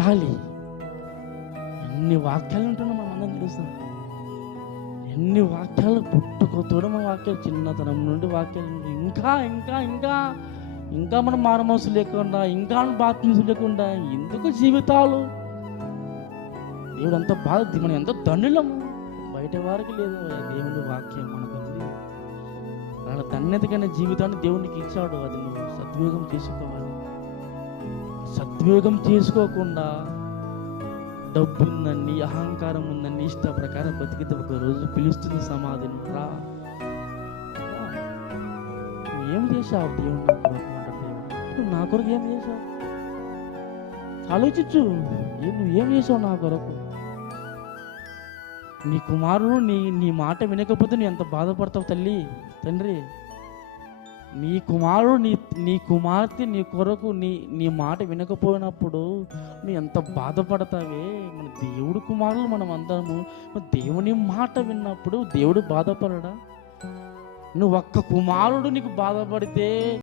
పడాలి. ఎన్ని వాక్యాలు ఉంటున్నా మనం అందరం తెలుసా? ఎన్ని వాక్యాలు, పుట్టుకతోడమ వాక్యాలు, చిన్నతనం నుండి వాక్యాలు, ఇంకా ఇంకా ఇంకా ఇంకా మనం మారుమోసు లేకుండా, ఇంకా బాప్తిజం లేకుండా ఎందుకు జీవితాలు? దేవుడు అంత బాధ, మనం ఎంతో ధన్యులము. బయట వారికి లేదు దేవుని వాక్యం మనకు ఉంది. అలా ధన్యతకైన జీవితాన్ని దేవునికి ఇచ్చాడు. అది నువ్వు సద్వినియోగం చేసుకోవాలి. సద్వినియోగం చేసుకోకుండా డబ్బు ఉందని, అహంకారం ఉందని, ఇష్ట ప్రకారం బతికితే ఒక రోజు పిలుస్తుంది సమాధిని. రా, నువ్వేం చేశావు దేవుడు నా కొరకు? నువ్వు నా కొరకు ఏం చేశావు? ఆలోచించు. నువ్వేం చేసావు నా కొరకు? నీ కుమారుడు నీ మాట వినకపోతే నువ్వు ఎంత బాధపడతావు తల్లి, తండ్రి. నీ కుమారుడు నీ కుమార్తె నీ కొరకు నీ మాట వినకపోయినప్పుడు నువ్వు ఎంత బాధపడతావే. మన దేవుడు కుమారులు మనం అందరము. దేవుని మాట విన్నప్పుడు దేవుడు బాధపడడా? నువ్వు ఒక్క కుమారుడు నీకు బాధపడితే